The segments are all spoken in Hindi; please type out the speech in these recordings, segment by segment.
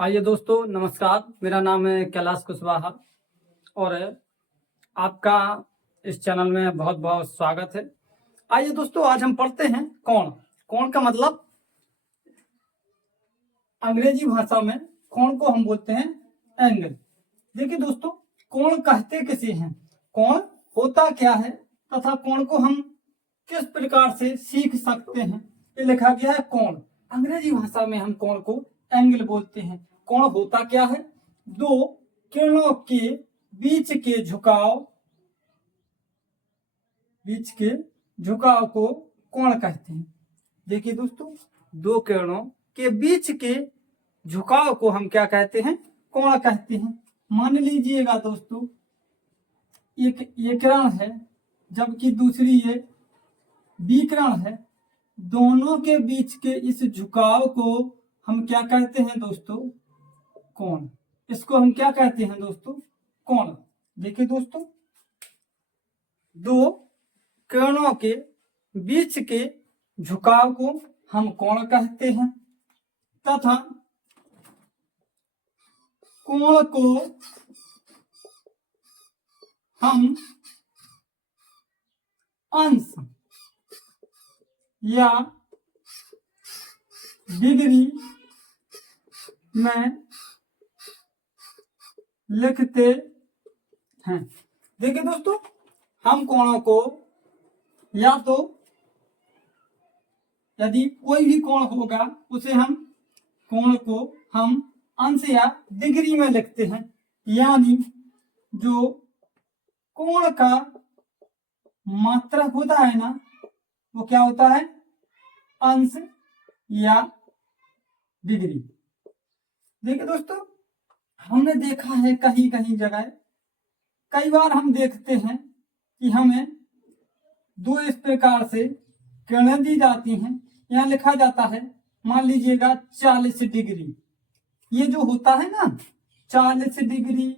आइए दोस्तों, नमस्कार। मेरा नाम है कैलाश कुशवाहा और आपका इस चैनल में बहुत बहुत स्वागत है। आइए दोस्तों, आज हम पढ़ते हैं कोण। कोण का मतलब अंग्रेजी भाषा में कोण को हम बोलते हैं एंगल। देखिए दोस्तों, कोण कहते किसे हैं, कोण होता क्या है तथा कोण को हम किस प्रकार से सीख सकते हैं, ये लिखा गया है कोण। अंग्रेजी भाषा में हम कोण को एंगल बोलते हैं। कोण होता क्या है? दो किरणों के बीच के झुकाव को कोण कहते हैं। देखिए दोस्तों, दो किरणों के बीच के झुकाव को हम क्या कहते हैं? कोण कहते हैं। मान लीजिएगा दोस्तों, एक ये किरण है जबकि दूसरी ये बी किरण है। दोनों के बीच के इस झुकाव को हम क्या कहते हैं दोस्तों? कोण। इसको हम क्या कहते हैं दोस्तों? कोण। देखिए दोस्तों, दो किरणों के बीच के झुकाव को हम कोण कहते हैं तथा कोण को हम अंश या डिग्री में लिखते हैं। देखिए दोस्तों, हम कोणों को या तो यदि कोई भी कोण होगा उसे हम कोण को हम अंश या डिग्री में लिखते हैं। यानी जो कोण का मात्रक होता है ना, वो क्या होता है? अंश या डिग्री। देखिए दोस्तों, हमने देखा है कहीं कहीं जगह, कई बार हम देखते हैं कि हमें दो इस प्रकार से किरणें दी जाती हैं। यहाँ लिखा जाता है, मान लीजिएगा 40 डिग्री। ये जो होता है ना, 40 डिग्री,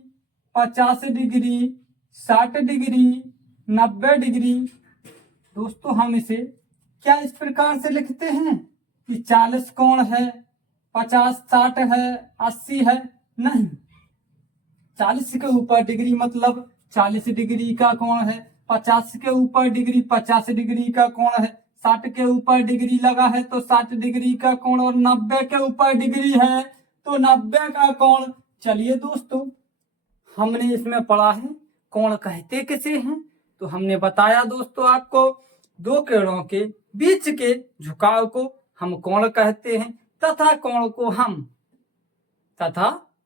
50 डिग्री, 60 डिग्री, 90 डिग्री। दोस्तों, हम इसे क्या इस प्रकार से लिखते हैं कि 40 कोण है, 50 60 है, 80 है? नहीं। 40 के ऊपर डिग्री मतलब 40 डिग्री का कोण है, 50 के ऊपर डिग्री 50 डिग्री का कोण है, 60 के ऊपर डिग्री लगा है तो 60 डिग्री का कोण, और 90 के ऊपर डिग्री है तो 90 का कोण। चलिए दोस्तों, हमने इसमें पढ़ा है कोण कहते किसे हैं, तो हमने बताया दोस्तों आपको, दो किरणों के बीच के झुकाव को हम कोण कहते हैं तथा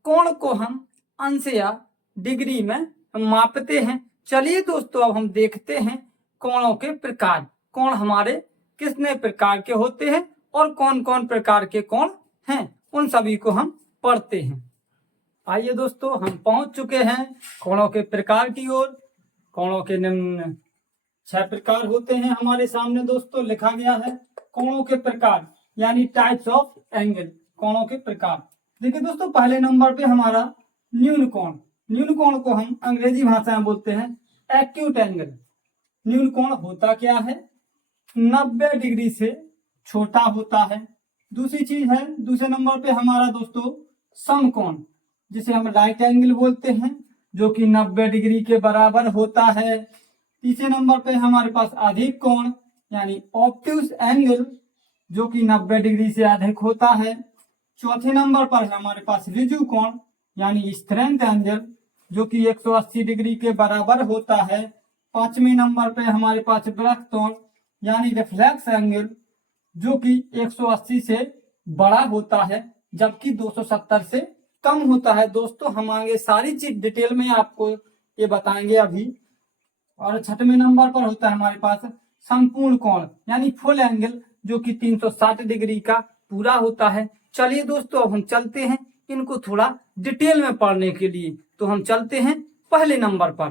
कोण को हम अंश या डिग्री में मापते हैं। चलिए दोस्तों, अब हम देखते हैं कोणों के प्रकार। कोण हमारे कितने प्रकार के होते हैं और कौन कौन प्रकार के कोण हैं, उन सभी को हम पढ़ते हैं। आइए दोस्तों, हम पहुंच चुके हैं कोणों के प्रकार की ओर। कोणों के निम्न 6 प्रकार होते हैं हमारे सामने दोस्तों, लिखा गया है कोणों के प्रकार यानी टाइप्स ऑफ एंगल। कोणों के प्रकार देखिए दोस्तों, पहले नंबर पे हमारा न्यून कोण। न्यून कोण को हम अंग्रेजी भाषा में बोलते हैं एक्यूट एंगल। न्यून कोण होता क्या है? 90 डिग्री से छोटा होता है। दूसरी चीज है, दूसरे नंबर पे हमारा दोस्तों समकोण, जिसे हम राइट एंगल बोलते हैं, जो कि 90 डिग्री के बराबर होता है। तीसरे नंबर पे हमारे पास अधिक कोण यानी ऑब्ट्यूज एंगल, जो कि 90 डिग्री से अधिक होता है। चौथे नंबर पर हमारे पास रिजु कोण यानी स्ट्रेंथ एंगल, जो कि 180 डिग्री के बराबर होता है। पांचवें नंबर पे हमारे पास वृत्त कोण यानी रिफ्लेक्स एंगल, जो कि 180 से बड़ा होता है जबकि 270 से कम होता है। दोस्तों, हम आगे सारी चीज डिटेल में आपको ये बताएंगे अभी। और छठवें नंबर पर होता है हमारे पास संपूर्ण कोण यानी फुल एंगल, जो कि 360 डिग्री का पूरा होता है। चलिए दोस्तों, अब हम चलते हैं इनको थोड़ा डिटेल में पढ़ने के लिए। तो हम चलते हैं पहले नंबर पर।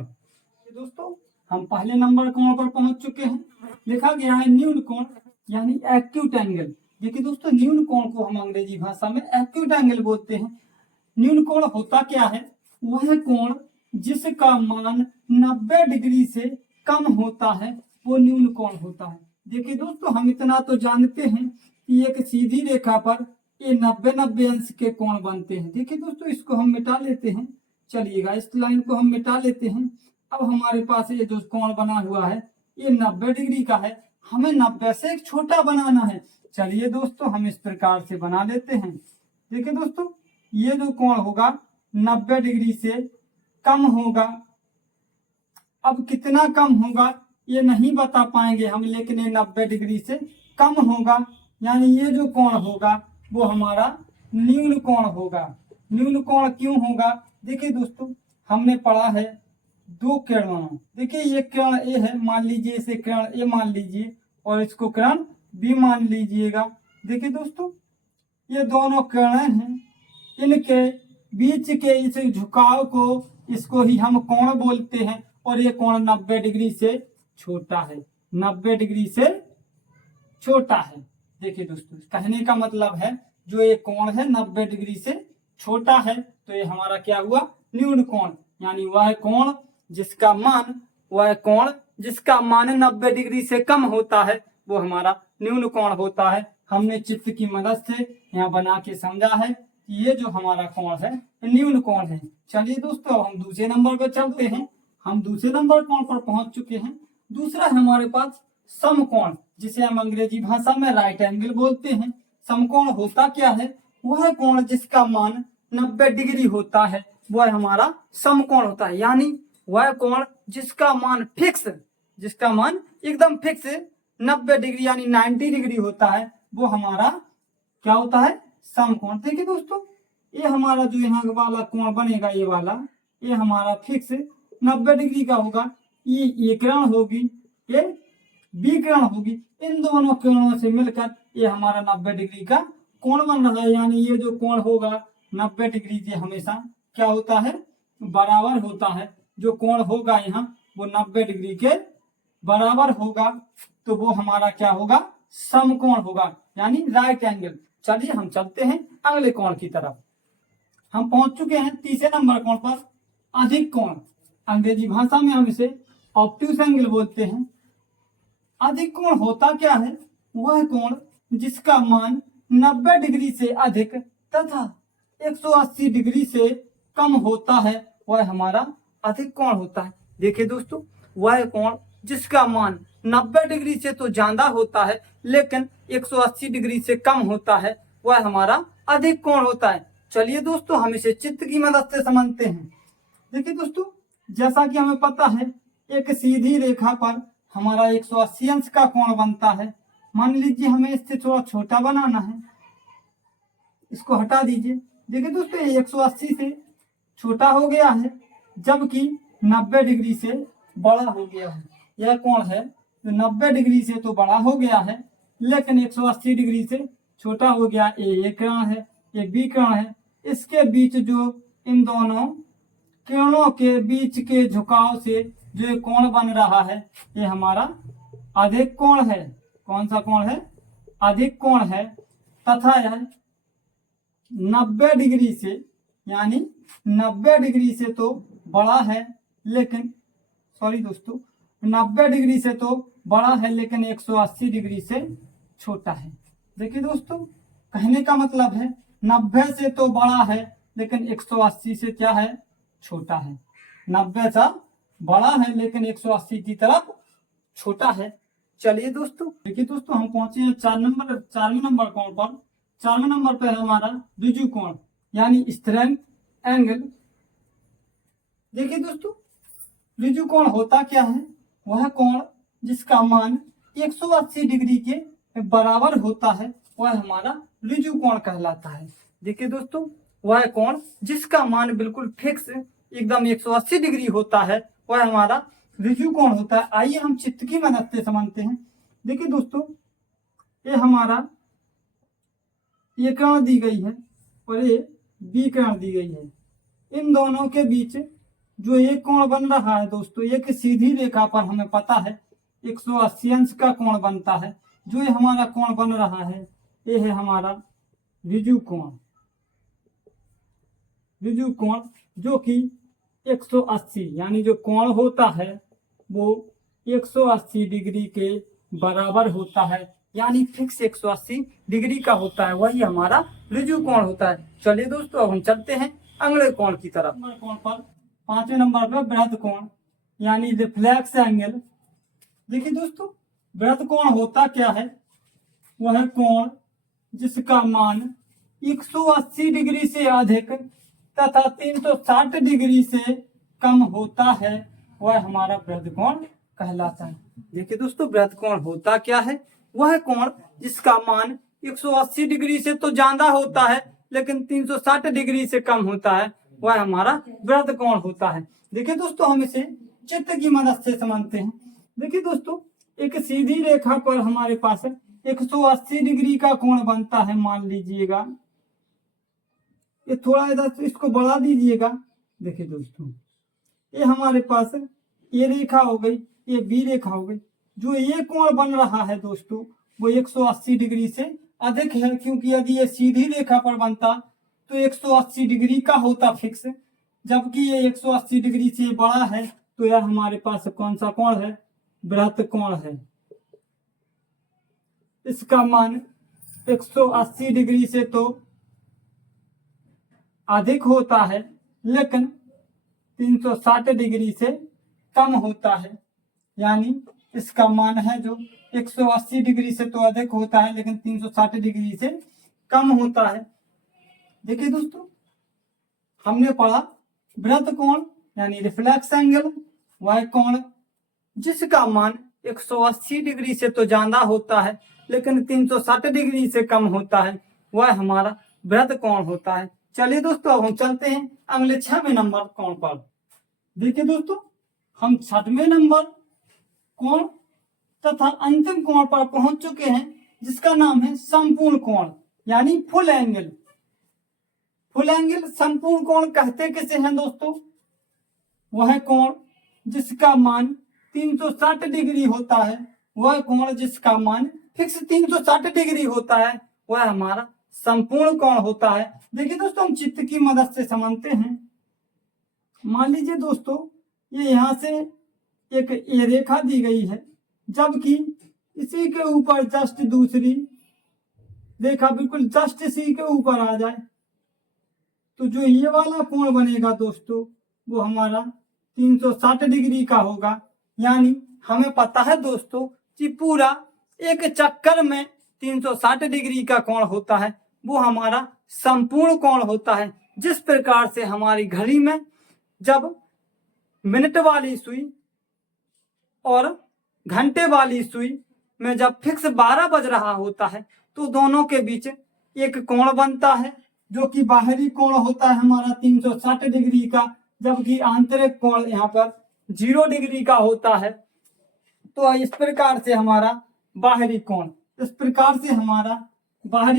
दोस्तों, हम पहले नंबर कोण पर पहुंच चुके हैं। लिखा गया है न्यून कोण यानी एक्यूट एंगल। देखिए दोस्तों, न्यून कोण को हम अंग्रेजी भाषा में एक्यूट एंगल बोलते हैं। न्यून कोण होता क्या है? वह कोण जिसका मान 90 डिग्री से कम होता है वो न्यून कोण होता है। देखिए दोस्तों, हम इतना तो जानते हैं कि एक सीधी रेखा पर ये 90 अंश के कोण बनते हैं। देखिए दोस्तों, इसको हम मिटा लेते हैं। चलिएगा, इस लाइन को हम मिटा लेते हैं। अब हमारे पास ये जो कोण बना हुआ है ये 90 डिग्री का है। हमें 90 से एक छोटा बनाना है। चलिए दोस्तों, हम इस प्रकार से बना लेते हैं। देखिए दोस्तों, ये जो कोण होगा 90 डिग्री से कम होगा। अब कितना कम होगा ये नहीं बता पाएंगे हम, लेकिन ये 90 डिग्री से कम होगा, यानी ये जो कोण होगा वो हमारा न्यून कोण होगा। न्यून कोण क्यों होगा? देखिए दोस्तों, हमने पढ़ा है दो किरणों। देखिए ये किरण ए है, मान लीजिए इसे किरण ए मान लीजिए और इसको किरण बी मान लीजिएगा। देखिए दोस्तों, ये दोनों किरणें हैं, इनके बीच के इस झुकाव को, इसको ही हम कोण बोलते हैं। और ये कोण 90 डिग्री से छोटा है, 90 डिग्री से छोटा है। देखिए दोस्तों, कहने का मतलब है जो ये कोण है 90 डिग्री से छोटा है, तो ये हमारा क्या हुआ? न्यून कोण। यानी वह कोण जिसका मान 90 डिग्री से कम होता है वो हमारा न्यून कोण होता है। हमने चित्र की मदद से यहाँ बना के समझा है कि ये जो हमारा कोण है न्यून कोण है। चलिए दोस्तों, हम दूसरे नंबर पर चलते हैं। हम दूसरे नंबर कोण पर पहुंच चुके हैं। दूसरा है हमारे पास समकोण, जिसे हम अंग्रेजी भाषा में राइट एंगल बोलते हैं। समकोण होता क्या है? वह कोण जिसका मान 90 डिग्री होता है वह हमारा समकोण होता है। यानी वह कोण जिसका मान एकदम फिक्स 90 डिग्री यानी 90 डिग्री होता है वो हमारा क्या होता है? समकोण। देखिए दोस्तों, ये हमारा जो यहाँ वाला कोण बनेगा, ये हमारा फिक्स 90 डिग्री का होगा। ये किरण होगी, ये बी किरण होगी। इन दोनों किरणों से मिलकर ये हमारा 90 डिग्री का कोण बन रहा है। यानी ये जो कोण होगा 90 डिग्री से हमेशा क्या होता है? बराबर होता है। जो कोण होगा यहाँ वो 90 डिग्री के बराबर होगा, तो वो हमारा क्या होगा? समकोण होगा, यानी राइट एंगल। चलिए हम चलते हैं अगले कोण की तरफ। हम पहुंच चुके हैं तीसरे नंबर कोण पर, अधिक कोण। अंग्रेजी भाषा में हम इसे ऑब्ट्यूज एंगल बोलते हैं। अधिक कोण होता क्या है? वह कोण जिसका मान 90 डिग्री से अधिक तथा 180 डिग्री से कम होता है वह हमारा अधिक कोण होता है। देखिए दोस्तों, वह कोण जिसका मान 90 डिग्री से तो ज्यादा होता है लेकिन 180 डिग्री से कम होता है वह हमारा अधिक कोण होता है। चलिए दोस्तों, हम इसे चित्र की मदद से समझते हैं। देखिए दोस्तों, जैसा कि हमें पता है एक सीधी रेखा पर हमारा 180 अंश का कोण बनता है। मान लीजिए हमें इससे थोड़ा छोटा बनाना है, इसको हटा दीजिए। देखिए दोस्तों, ये 180 से छोटा हो गया है जबकि 90 डिग्री से बड़ा हो गया है। यह कोण है जो 90 डिग्री से तो बड़ा हो गया है लेकिन 180 डिग्री से छोटा हो गया। ये किरण है, ये बी किरण है। इसके बीच जो इन दोनों किरणों के बीच के झुकाव से जो ये कोण बन रहा है ये हमारा अधिक कोण है। कौन सा कोण है? अधिक कोण है। तथा यह 90 डिग्री से, यानी 90 डिग्री से तो बड़ा है लेकिन 90 डिग्री से तो बड़ा है लेकिन 180 डिग्री से छोटा है। देखिए दोस्तों, कहने का मतलब है 90 से तो बड़ा है लेकिन 180 से क्या है? छोटा है। 90 से बड़ा है लेकिन 180 की तरफ छोटा है। चलिए दोस्तों, देखिए दोस्तों, हम पहुंचे हैं 4वें नंबर कोण पर। 4वें नंबर पर हमारा ऋजु कोण यानी स्ट्रेट एंगल। देखिए दोस्तों, ऋजु कोण होता क्या है? वह कोण जिसका मान 180 डिग्री के बराबर होता है वह हमारा ऋजु कोण कहलाता है। देखिए दोस्तों, वह कोण जिसका मान बिल्कुल फिक्स एकदम 180 डिग्री होता है वह हमारा ऋजु कोण होता है। आइए हम चित्र की मदद से समझते हैं। देखिए दोस्तों, ये हमारा ये किरण दी गई है और ये बी किरण दी गई है। इन दोनों के बीच जो एक कोण बन रहा है दोस्तों, एक सीधी रेखा पर हमें पता है 180 अंश का कोण बनता है। जो ये हमारा कोण बन रहा है ये है हमारा ऋजु कोण। ऋजु कोण जो कि 180 यानी जो कोण होता है वो 180 डिग्री के बराबर होता है। यानी फिक्स 180 डिग्री का होता है, वही हमारा ऋजु कोण होता है। चलिए दोस्तों अब हम चलते हैं अगले कोण की तरफ। कोण पर 5वें नंबर पर बृहद कोण यानी रिफ्लेक्स एंगल। देखिए दोस्तों बृहद कोण होता क्या है, वह कोण जिसका मान 180 डिग्री से अधिक तथा 360 डिग्री से कम होता है, वह हमारा बृहद कोण कहलाता है। देखिए दोस्तों बृहद कोण होता क्या है, वह कोण जिसका मान 180 डिग्री से तो ज्यादा होता है लेकिन 360 डिग्री से कम होता है, वह हमारा बृहद कोण होता है। देखिए दोस्तों हम इसे चित्र की मदद से समझते हैं। देखिए दोस्तों एक सीधी रेखा पर हमारे पास 180 डिग्री का कोण बनता है, मान लीजिएगा। ये थोड़ा इधर इसको बढ़ा दीजिएगा। देखिए दोस्तों ये हमारे पास ये रेखा हो गई, ये बी रेखा हो गई। जो ये कोण बन रहा है दोस्तों वो 180 डिग्री से अधिक है, क्योंकि यदि ये सीधी रेखा पर बनता तो 180 डिग्री का होता फिक्स, जबकि ये 180 डिग्री से बड़ा है तो यह हमारे पास कौन सा कोण है, बृहद कोण है। इसका मान 180 डिग्री से तो अधिक होता है लेकिन 360 डिग्री से कम होता है, यानी इसका मान है जो 180 डिग्री से तो अधिक होता है लेकिन 360 डिग्री से कम होता है। देखिए दोस्तों हमने पढ़ा बृहद कोण यानी रिफ्लेक्स एंगल वह कोण जिसका मान 180 डिग्री से तो ज्यादा होता है लेकिन 360 डिग्री से कम होता है, वह हमारा बृहद कोण होता है। चलिए दोस्तों अब हम चलते हैं अगले 6वें नंबर कोण पर। देखिए दोस्तों हम 6वें नंबर कोण तथा अंतिम कोण पर पहुंच चुके हैं, जिसका नाम है संपूर्ण कोण यानी फुल एंगल। फुल एंगल संपूर्ण कोण कहते किसे हैं दोस्तों, वह कोण जिसका मान 360 डिग्री होता है, वह कोण जिसका मान फिक्स 360 डिग्री होता है, वह हमारा संपूर्ण कोण होता है। देखिए दोस्तों हम चित्र की मदद से समझते हैं। मान लीजिए दोस्तों ये यहाँ से एक ये रेखा दी गई है, जबकि इसी के ऊपर जस्ट दूसरी रेखा बिल्कुल जस्ट इसी के ऊपर आ जाए तो जो ये वाला कोण बनेगा दोस्तों वो हमारा 360 डिग्री का होगा। यानी हमें पता है दोस्तों कि पूरा एक चक्कर में 360 डिग्री का कोण होता है, वो हमारा संपूर्ण कोण होता है। जिस प्रकार से हमारी घड़ी में जब मिनट वाली सुई और घंटे वाली सुई में जब फिक्स 12 बज रहा होता है तो दोनों के बीच एक कोण बनता है, जो कि बाहरी कोण होता है हमारा 360 डिग्री का, जबकि आंतरिक कोण यहाँ पर 0 डिग्री का होता है। तो इस प्रकार से हमारा बाहरी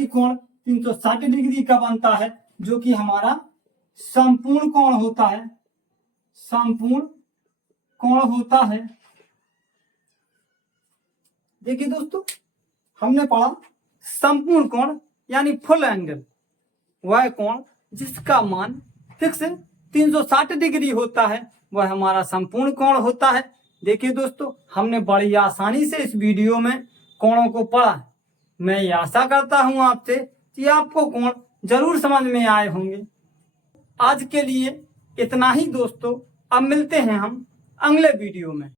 कोण 360 डिग्री का बनता है, जो कि हमारा संपूर्ण कोण होता है। संपूर्ण कोण होता है। देखिए दोस्तों हमने पढ़ा संपूर्ण कोण यानी फुल एंगल वह कोण जिसका मान फिक्स 360 डिग्री होता है, वह हमारा संपूर्ण कोण होता है। देखिए दोस्तों हमने बड़ी आसानी से इस वीडियो में कोणों को पढ़ा। मैं ये आशा करता हूं आपसे कि आपको कोण जरूर समझ में आए होंगे। आज के लिए इतना ही दोस्तों, अब मिलते हैं हम अगले वीडियो में।